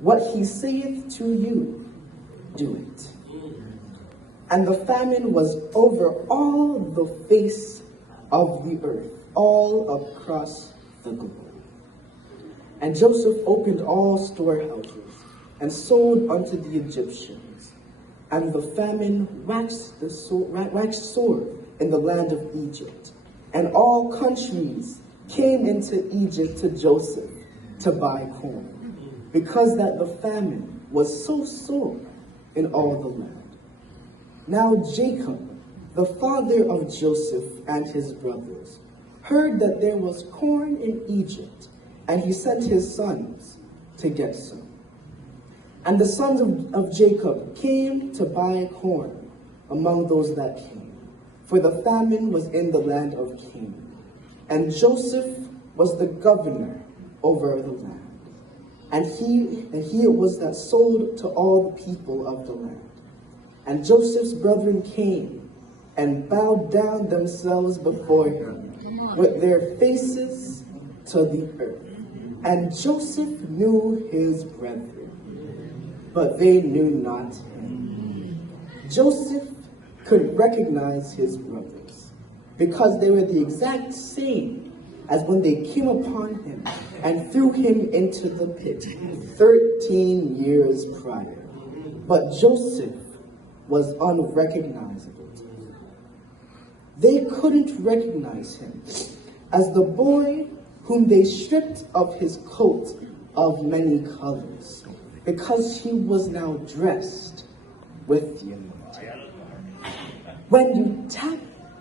What he saith to you, do it. And the famine was over all the face of the earth, all across the globe. And Joseph opened all storehouses and sold unto the Egyptians. And the famine waxed sore in the land of Egypt. And all countries came into Egypt to Joseph to buy corn, because that the famine was so sore in all the land. Now Jacob, the father of Joseph and his brothers, heard that there was corn in Egypt, and he sent his sons to get some. And the sons of Jacob came to buy corn among those that came, for the famine was in the land of Canaan. And Joseph was the governor over the land. And he it was that sold to all the people of the land. And Joseph's brethren came and bowed down themselves before him with their faces to the earth. And Joseph knew his brethren, but they knew not him. Joseph could recognize his brothers, because they were the exact same as when they came upon him and threw him into the pit 13 years prior. But Joseph was unrecognizable to them. They couldn't recognize him as the boy whom they stripped of his coat of many colors, because he was now dressed with the anointing. When you tap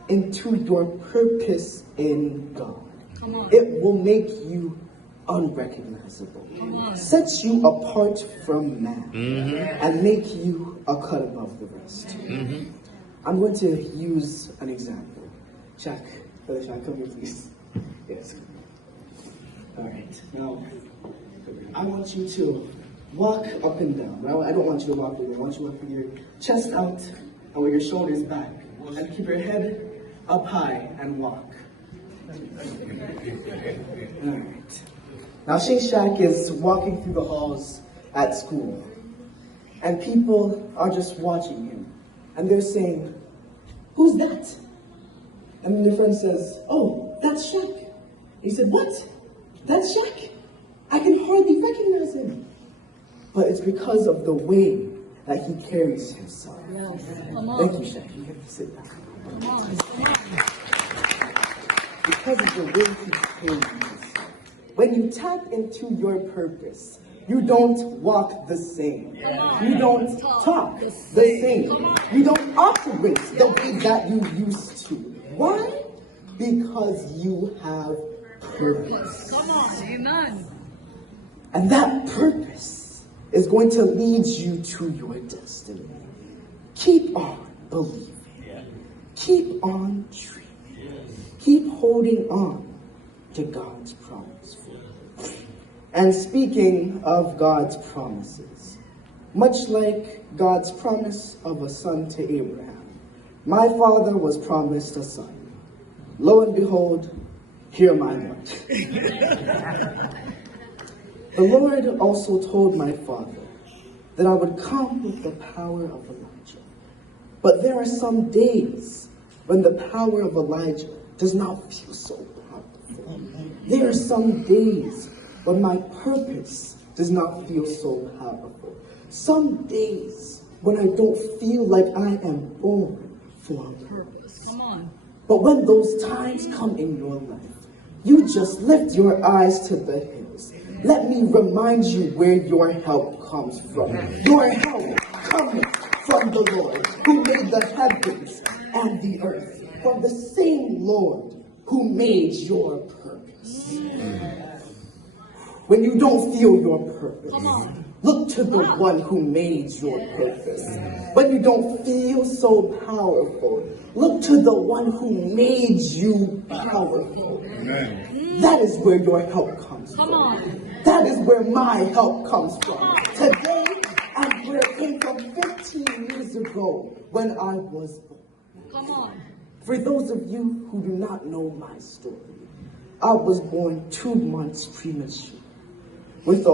into your purpose in God, it will make you unrecognizable, sets you apart from man, and make you a cut above the rest. I'm going to use an example. Shaq, Brother Shaq, come here, please. Yes. All right. Now, I want you to walk up and down. I don't want you to walk away. I want you to walk with your chest out and with your shoulders back, and keep your head up high and walk. All right. Now, Shaq is walking through the halls at school, and people are just watching him, and they're saying, "Who's that?" And then their friend says, "Oh, that's Shaq." He said, "What? That's Shaq? I can hardly recognize him." But it's because of the way that he carries himself. Thank you, Shaq. You have to sit down. Because of the way he carries himself. When you tap into your purpose, you don't walk the same. You don't talk the same. You don't operate the way that you used to. Why? Because you have purpose. Come on, amen. And that purpose is going to lead you to your destiny. Keep on believing. Keep on dreaming. Keep holding on to God's promise for you. And speaking of God's promises, much like God's promise of a son to Abraham, my father was promised a son. Lo and behold, here am I, Lord. The Lord also told my father that I would come with the power of Elijah. But there are some days when the power of Elijah does not feel so powerful. There are some days when my purpose does not feel so powerful. Some days when I don't feel like I am born for a purpose. Come on. But when those times come in your life, you just lift your eyes to the hills. Let me remind you where your help comes from. Your help comes from the Lord who made the heavens and the earth. From the same Lord who made your purpose. When you don't feel your purpose, look to the one who made your purpose. When you don't feel so powerful, look to the one who made you powerful. Amen. That is where your help comes from. That is where my help comes from. Today, and where it came from 15 years ago when I was born. Come on. For those of you who do not know my story, I was born 2 months premature with a